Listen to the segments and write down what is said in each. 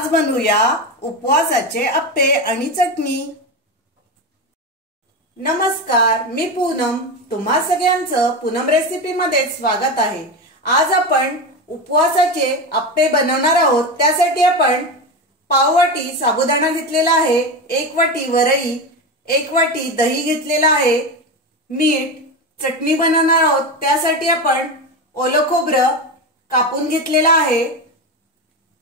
आज बनवूया उपवासाचे अप्पे आणि चटणी। नमस्कार, मी पूनम। तुम्हा सगळ्यांचं पूनम रेसिपी मध्ये स्वागत आहे। आज आपण उपवासाचे अप्पे बनवणार आहोत। त्यासाठी आपण पाव वाटी साबुदाणा घेतलेला आहे, 1 वाटी वरई, 1 वाटी दही घेतलेला आहे, मीठ, चटणी बनवणार आहोत। त्यासाठी आपण ओलं खोबरं कापून घेतलेलं आहे,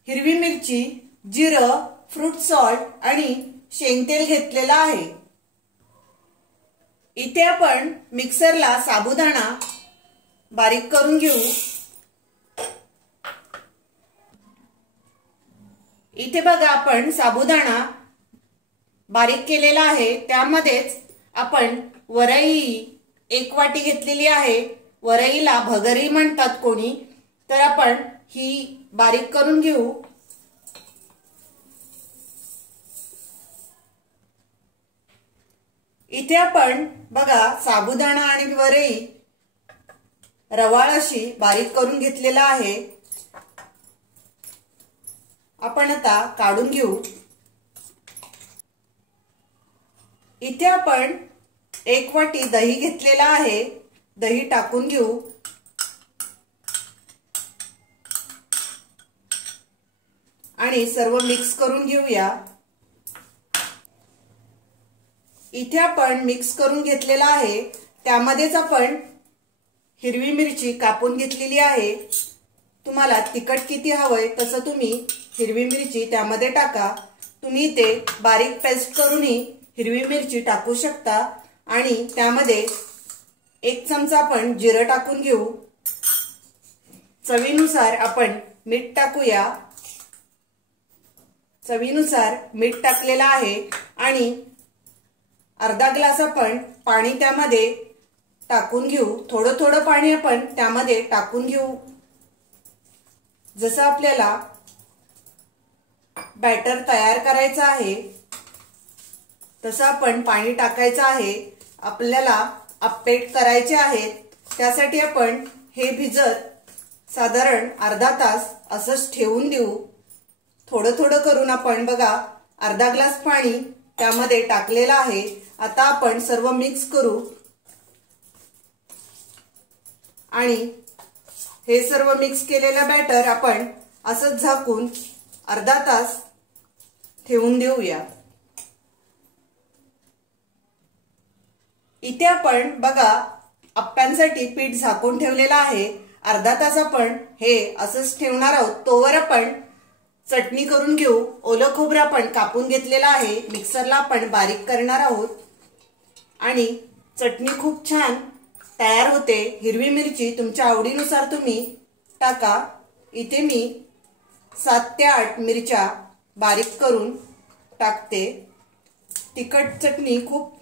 हिरवी मिरची, जिरं, फ्रूट सॉल्ट आणि शेंगतेल घेतलेला आहे। इथे आपण मिक्सरला साबुदाणा बारीक करून घेऊ। इथे बघा आपण साबुदाणा बारीक केलेला आहे। त्यामध्येच आपण वरई 1 वाटी घेतलेली आहे। वरईला भगरी म्हणतात कोणी, तर आपण ही बारीक करून घेऊ। इथे आपण बघा साबुदाणा आणि वरई रवाळ अशी बारीक करून घेतलेला आहे। आपण आता काढून घेऊ। इथे आपण 1 वाटी दही घेतलेला आहे, दही टाकून घेऊ। आणि सर्व मिक्स करून घेऊया। इथे आपण मिक्स करून घेतलेला आहे। त्यामध्येच आपण हिरवी मिरची कापून घेतलेली आहे। तुम्हाला तिखट किती हवंय तसं तुम्ही हिरवी मिरची त्यामध्ये टाका। तुम्ही इथे बारीक पेस्ट करूनही हिरवी मिरची टाकू शकता। आणि त्यामध्ये 1 चमचा आपण जिरं टाकून घेऊ। चवीनुसार आपण मीठ टाकूया। चवीनुसार मीठ टाकलेला आहे आणि अर्धा ग्लास आपण पाणी त्यामध्ये टाकून घेऊ। थोडं थोडं पाणी आपण त्यामध्ये टाकून घेऊ। जसं आपल्याला बॅटर तयार करायचं आहे तसं आपण पाणी टाकायचं आहे। आपल्याला अप्पे करायचे आहेत, त्यासाठी आपण हे भिजत साधारण अर्धा तास असंच ठेवून देऊ। थोडं थोडं करून आपण बघा अर्धा ग्लास पाणी त्यामध्ये टाकलेलं आहे। आता आपण सर्व मिक्स करू आणि हे सर्व मिक्स केलेलं बॅटर आपण असंच झाकून अर्धा तास ठेवून देऊया। इथे आपण बघा अप्प्यांसाठी पीठ झाकून ठेवलेलं आहे। अर्धा तास आपण हे असंच ठेवणार आहोत। तोवर आपण चटणी करून घेऊ। ओलं खोबरं आपण कापून घेतलेलं आहे, मिक्सरला आपण बारीक करणार आहोत आणि चटणी खूप छान तयार होते। हिरवी मिरची तुमच्या आवडीनुसार तुम्ही टाका। इथे मी 7 ते 8 मिरच्या बारीक करून टाकते। तिखट चटणी खूप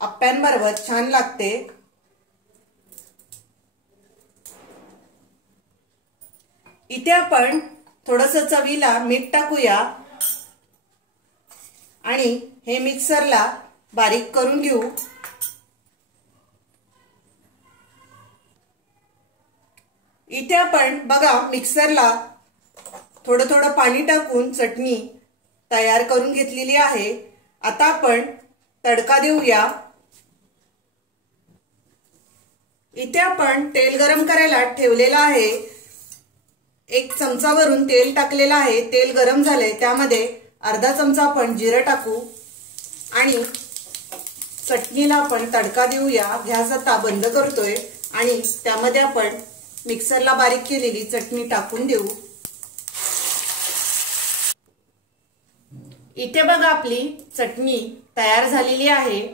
अप्प्यांबरोबर छान लागते। इथे आपण थोडंसं चवीला मीठ टाकूया आणि हे मिक्सरला बारीक करून घेऊ। इथे आपण बघा मिक्सरला थोडं थोडं पाणी टाकून चटणी तयार करून घेतलेली आहे। आता आपण तडका देऊया। इथे आपण तेल गरम करायला ठेवलेलं आहे। 1 चमचावरून तेल टाकलेलं आहे। तेल गरम झाले, त्यामध्ये अर्धा चमचा आपण जिरं टाकू आणि चटणीला आपण तडका देऊया। गॅस आता बंद करतोय आणि त्यामध्ये आपण मिक्सरला बारीक केलेली चटणी टाकून देऊ। इथे बघा आपली चटणी तयार झालेली आहे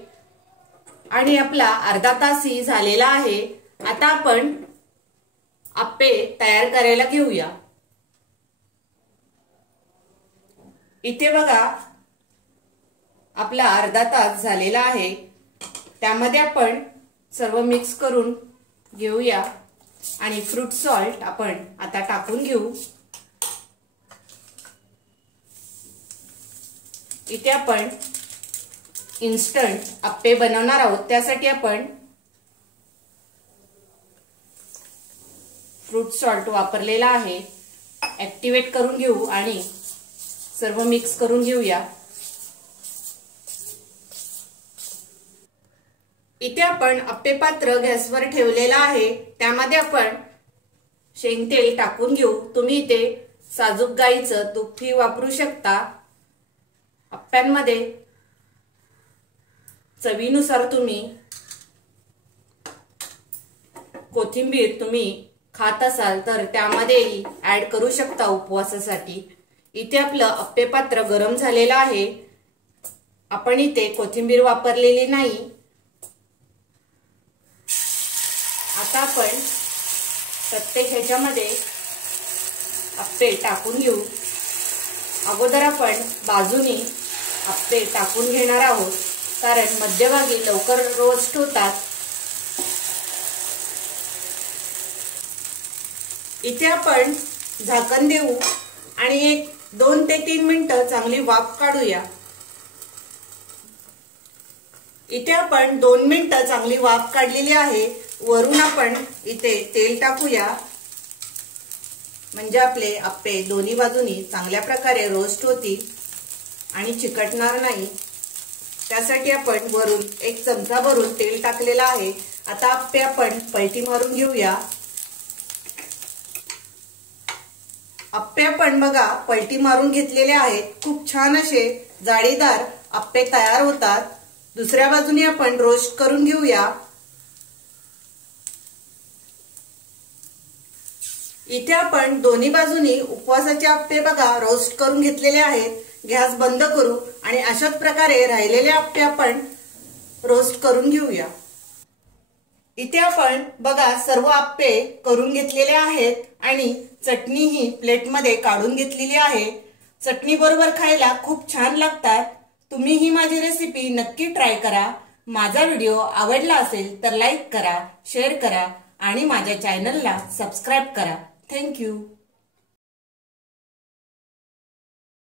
आणि आपला अर्धा तासही झालेला आहे। आता आपण अप्पे तयार करायला घेऊया। इथे बघा आपला अर्धा तास झालेला आहे। त्यामध्ये आपण सर्व मिक्स करून घेऊया आणि फ्रूट सॉल्ट आपण आता टाकून घेऊ। इथे आपण इन्स्टंट अप्पे बनवणार आहोत, त्यासाठी आपण फ्रूट सॉल्ट वापरलेला आहे। ऍक्टिव्हेट करून घेऊ आणि सर्व मिक्स करून घेऊया। इथे आपण आप्पे पात्र गॅसवर ठेवलेला आहे, त्यामध्ये आपण शेंगतेल टाकून घेऊ। तुम्ही इथे साजूक गाईचं तूपही वापरू शकता। आप्प्यांमध्ये चवीनुसार तुम्ही कोथिंबीर तुम्ही खात असाल तर त्यामध्येही ऍड करू शकता उपवासासाठी। इथे आपलं आप्पे पात्र गरम झालेलं आहे। आपण इथे कोथिंबीर वापरलेली नाही। आता आपण प्रत्येक ह्याच्यामध्ये आप्पे टाकून घेऊ। अगोदर आपण बाजूनी आप्पे टाकून घेणार आहोत, कारण मध्यभागी लवकर रोस्ट होतात। इथे आपण झाकण देऊ आणि 2 ते 3 मिनिटं चांगली वाफ काढूया। इथे आपण 2 मिनिटं चांगली वाफ काढलेली आहे। वरून आपण इथे तेल टाकूया, म्हणजे आपले आप्पे दोन्ही बाजूनी चांगल्या प्रकारे रोस्ट होतील आणि चिकटणार नाही। त्यासाठी आपण वरून 1 चमचा भरून तेल टाकलेला आहे। आता आप्पे आपण पलटी मारून घेऊया। आप्पे आपण बघा पलटी मारून घेतलेले आहेत। खूप छान असे जाळीदार आप्पे तयार होतात। दुसऱ्या बाजूने आपण रोस्ट करून घेऊया। इथे आपण दोन्ही बाजूनी उपवासाचे आप्पे बघा रोस्ट करून घेतलेले आहेत। गॅस बंद करू आणि अशाच प्रकारे राहिलेले आप्पे आपण रोस्ट करून घेऊया। इथे आपण बघा सर्व आप्पे करून घेतलेले आहेत आणि चटणी ही प्लेटमध्ये काढून घेतलेली आहे। चटणी बरोबर खायला खूप छान लागतात। तुम्ही ही माझी रेसिपी नक्की ट्राय करा। माझा व्हिडिओ आवडला असेल तर लाईक करा, शेअर करा आणि माझ्या चॅनलला सबस्क्राइब करा। Thank you.